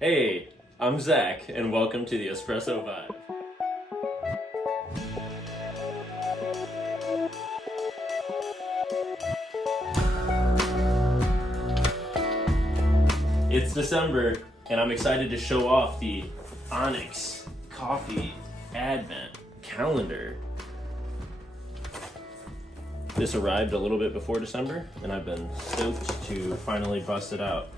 Hey, I'm Zach, and welcome to the Espresso Vibe. It's December, and I'm excited to show off the Onyx Coffee Advent Calendar. This arrived a little bit before December, and I've been stoked to finally bust it out.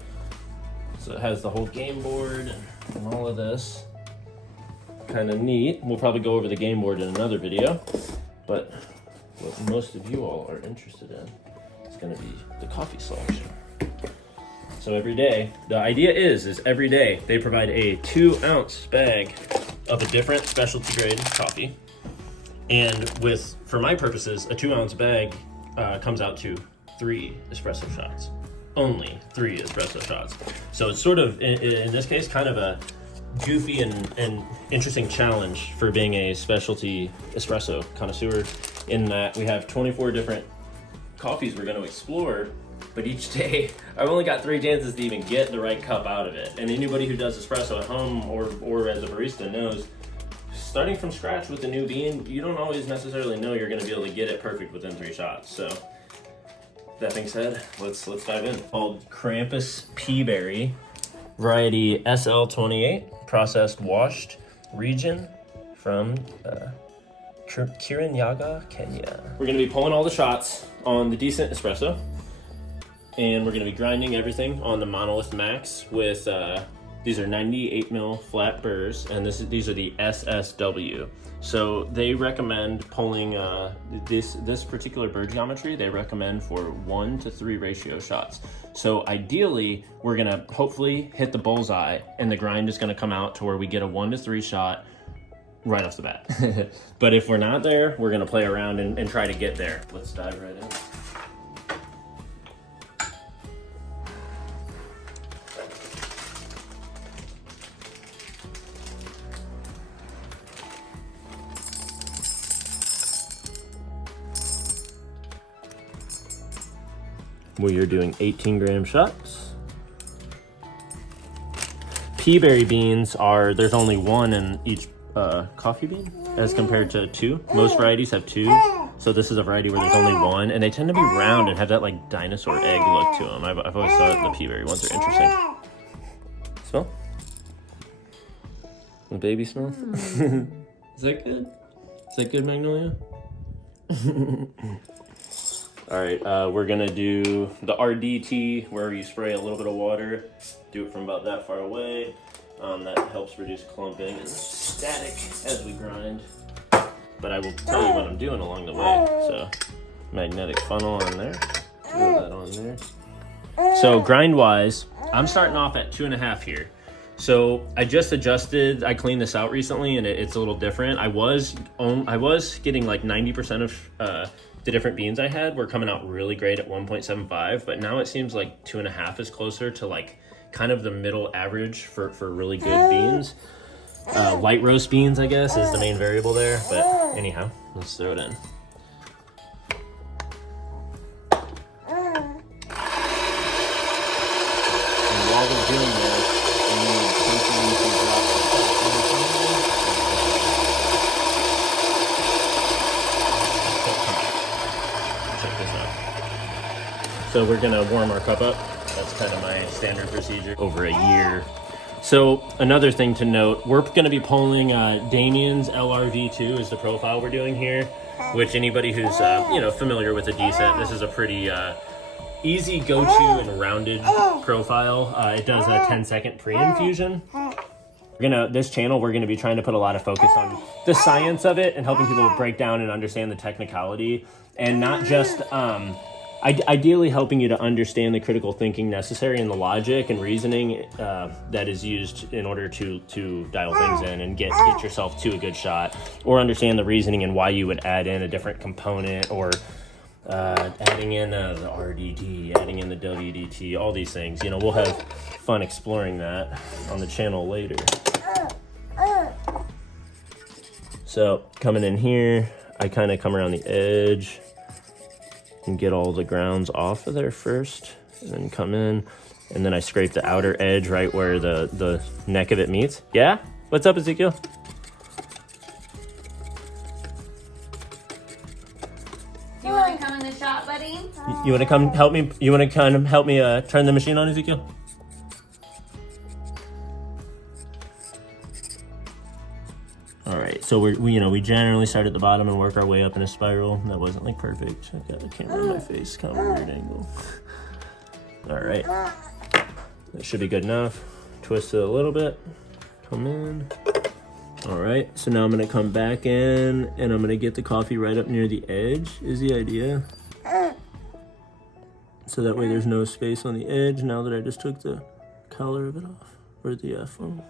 So it has the whole game board and all of this. Kind of neat. We'll probably go over the game board in another video, but what most of you all are interested in is going to be the coffee selection. So every day, the idea is every day they provide a 2-ounce bag of a different specialty grade coffee. And for my purposes, a 2-ounce bag comes out to 3 espresso shots. Only 3 espresso shots. So it's sort of, in this case, kind of a goofy and interesting challenge for being a specialty espresso connoisseur, in that we have 24 different coffees we're going to explore, but each day I've only got 3 chances to even get the right cup out of it. And anybody who does espresso at home or as a barista knows, starting from scratch with a new bean, you don't always necessarily know you're going to be able to get it perfect within 3 shots. So that being said, let's dive in. Called Krampus Peaberry, variety SL28, processed washed region from Kirinyaga, Kenya. We're gonna be pulling all the shots on the Decent Espresso, and we're gonna be grinding everything on the Monolith Max with, these are 98 mil flat burrs, and these are the SSW. So they recommend pulling this particular burr geometry. They recommend for 1-to-3 ratio shots. So ideally, we're gonna hopefully hit the bullseye, and the grind is gonna come out to where we get a 1-to-3 shot right off the bat. But if we're not there, we're gonna play around and try to get there. Let's dive right in. We are doing 18-gram shots. Peaberry beans there's only 1 in each coffee bean as compared to 2. Most varieties have 2. So this is a variety where there's only 1, and they tend to be round and have that like dinosaur egg look to them. I've always thought the Peaberry ones are interesting. Smell? The baby smell? Is that good? Is that good, Magnolia? All right, we're gonna do the RDT, where you spray a little bit of water, do it from about that far away. That helps reduce clumping and static as we grind. But I will tell you what I'm doing along the way. So, magnetic funnel on there, throw that on there. So grind-wise, I'm starting off at 2.5 here. So I just adjusted, I cleaned this out recently, and it's a little different. I was getting like 90% of the different beans I had were coming out really great at 1.75, but now it seems like 2.5 is closer to like kind of the middle average for really good beans. Light roast beans, I guess, is the main variable there, but anyhow, let's throw it in. And while we're doing this, we need something to drop the Check this out. So we're gonna warm our cup up. That's kind of my standard procedure over a year. So another thing to note, we're gonna be pulling Damien's LRV2 is the profile we're doing here, which anybody who's familiar with a Decent, this is a pretty easy go-to and rounded profile. It does a 10-second pre-infusion. This channel, we're gonna be trying to put a lot of focus on the science of it and helping people break down and understand the technicality, and not just ideally helping you to understand the critical thinking necessary and the logic and reasoning that is used in order to dial things in and get yourself to a good shot, or understand the reasoning and why you would add in a different component, or adding in the RDT, adding in the WDT, all these things. We'll have fun exploring that on the channel later. So coming in here, I kind of come around the edge and get all the grounds off of there first, and then come in. And then I scrape the outer edge right where the neck of it meets. Yeah? What's up, Ezekiel? Do you want to come in the shop, buddy? You want to come help me? You want to kind of help me turn the machine on, Ezekiel? All right, so we generally start at the bottom and work our way up in a spiral. That wasn't like perfect. I got the camera in my face, kind of a weird angle. All right, that should be good enough. Twist it a little bit, come in. All right, so now I'm gonna come back in and I'm gonna get the coffee right up near the edge is the idea. So that way there's no space on the edge now that I just took the color of it off, or the foam.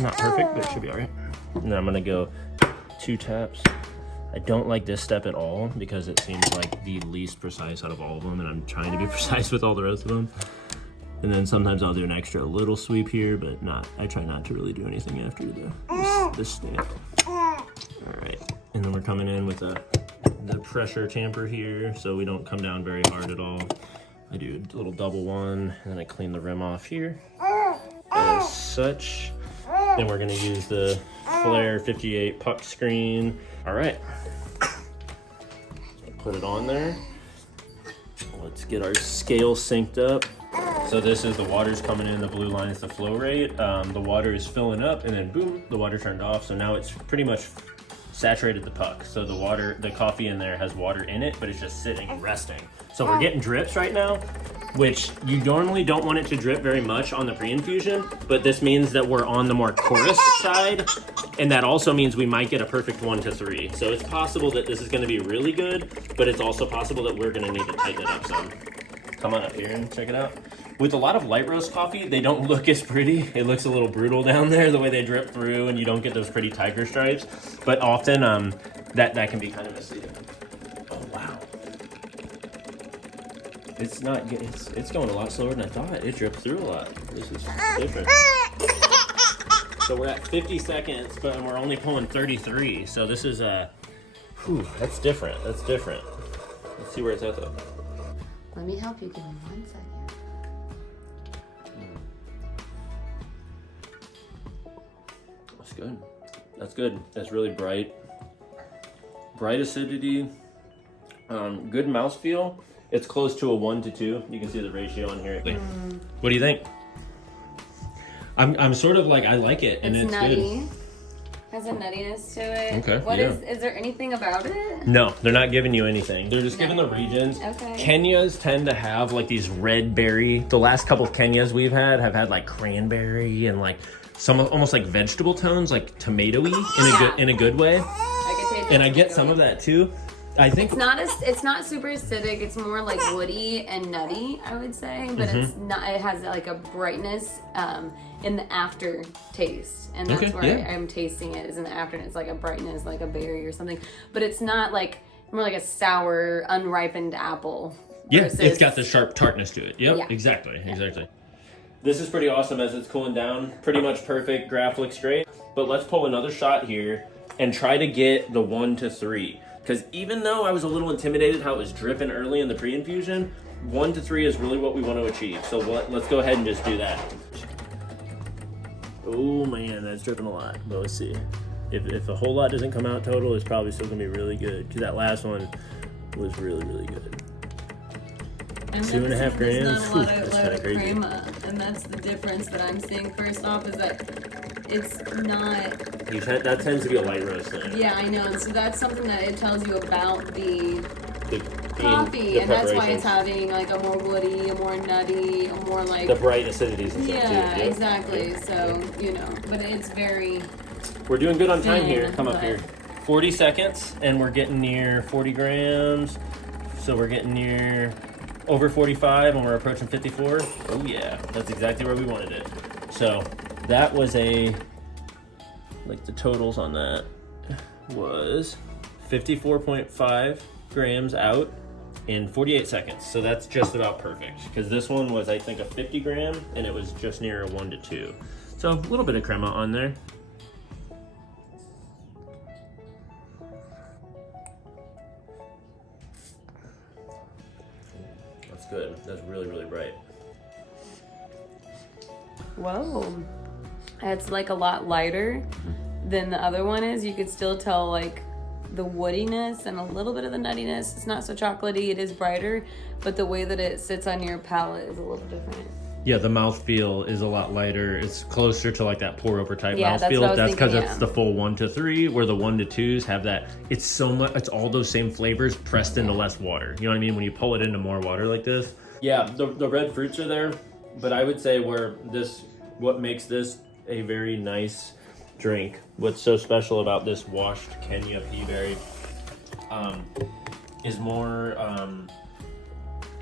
Not perfect, but it should be all right. Now I'm gonna go 2 taps. I don't like this step at all because it seems like the least precise out of all of them, and I'm trying to be precise with all the rest of them. And then sometimes I'll do an extra little sweep here, but I try not to really do anything after the stamp. All right, and then we're coming in with the pressure tamper here so we don't come down very hard at all. I do a little double one, and then I clean the rim off here as such. Then we're gonna use the Flare 58 puck screen. All right, put it on there. Let's get our scale synced up. So this is the water's coming in, the blue line is the flow rate. The water is filling up and then boom, the water turned off. So now it's pretty much saturated the puck. So the coffee in there has water in it, but it's just sitting and resting. So we're getting drips right now, which you normally don't want it to drip very much on the pre-infusion, but this means that we're on the more porous side, and that also means we might get a perfect 1 to 3. So it's possible that this is gonna be really good, but it's also possible that we're gonna need to tighten it up some. Come on up here and check it out. With a lot of light roast coffee, they don't look as pretty. It looks a little brutal down there, the way they drip through, and you don't get those pretty tiger stripes. But often, that can be kind of misleading. Oh, wow. It's going a lot slower than I thought. It dripped through a lot. This is different. So we're at 50 seconds, but we're only pulling 33. So this is, that's different. That's different. Let's see where it's at though. Let me help you. Give me 1 second. That's good. That's good. That's really bright. Bright acidity. Good mouthfeel. It's close to a 1 to 2. You can see the ratio on here. What do you think? I'm sort of like, I like it, and it's nutty. Good. Has a nuttiness to it. Okay. Is there anything about it? No, they're not giving you anything. They're just giving the regions. Okay. Kenyas tend to have like these red berry. The last couple of Kenyas we've had have had like cranberry and like some almost like vegetable tones, like tomatoey in a good way. I can taste it. And I get some of that too. I think it's not super acidic. It's more like woody and nutty, I would say, but it's not. It has like a brightness in the after taste, and that's where I'm tasting it. Is in the after, and it's like a brightness, like a berry or something. But it's not like more like a sour, unripened apple. Yeah, versus, it's got the sharp tartness to it. Yep, yeah. Exactly. This is pretty awesome as it's cooling down. Pretty much perfect. Graph looks great. But let's pull another shot here and try to get the 1 to 3. Because even though I was a little intimidated how it was dripping early in the pre-infusion, 1 to 3 is really what we want to achieve. So let's go ahead and just do that. Oh man, that's dripping a lot. But let's see. If a whole lot doesn't come out total, it's probably still going to be really good. Because that last one was really, really good. And 2.5 grams. Not a lot That's kind of crazy. crema, and that's the difference that I'm seeing. First off, is that it's not. That tends to be a light roast thing. Yeah, I know, and so that's something that it tells you about the coffee, the and that's why it's having like a more woody, a more nutty, a more like the bright acidities and stuff too. Yeah, exactly. So but it's very. We're doing good on time here. Come up but- here. 40 seconds, and we're getting near 40 grams. So we're getting near over 45, and we're approaching 54. Oh yeah, that's exactly where we wanted it. So that was the totals on that was 54.5 grams out in 48 seconds. So that's just about perfect, because this one was, I think, a 50 gram, and it was just near a 1 to 2. So a little bit of crema on there. good. That's really, really bright. Whoa. It's like a lot lighter than the other one is. You could still tell like the woodiness and a little bit of the nuttiness. It's not so chocolatey, it is brighter, but the way that it sits on your palate is a little different. Yeah, the mouthfeel is a lot lighter. It's closer to like that pour over type Yeah, that's what I mouthfeel. was That's because thinking, it's yeah. the full 1 to 3, where the 1 to 2s have that. It's so much. It's all those same flavors pressed into less water. You know what I mean? When you pull it into more water like this. Yeah, the red fruits are there, but I would say what makes this a very nice drink. What's so special about this washed Kenya pea berry is more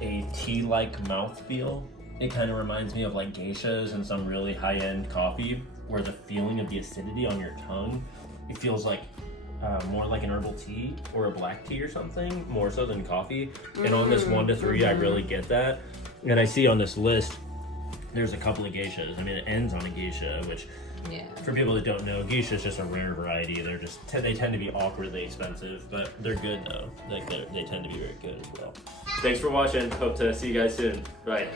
a tea-like mouthfeel. It kind of reminds me of like geishas and some really high-end coffee, where the feeling of the acidity on your tongue, it feels like more like an herbal tea or a black tea or something, more so than coffee. And on this 1 to 3, I really get that. And I see on this list, there's a couple of geishas. I mean, it ends on a geisha, which for people that don't know, geisha is just a rare variety. They're just they tend to be awkwardly expensive, but they're good though. Like they tend to be very good as well. Thanks for watching. Hope to see you guys soon. Bye.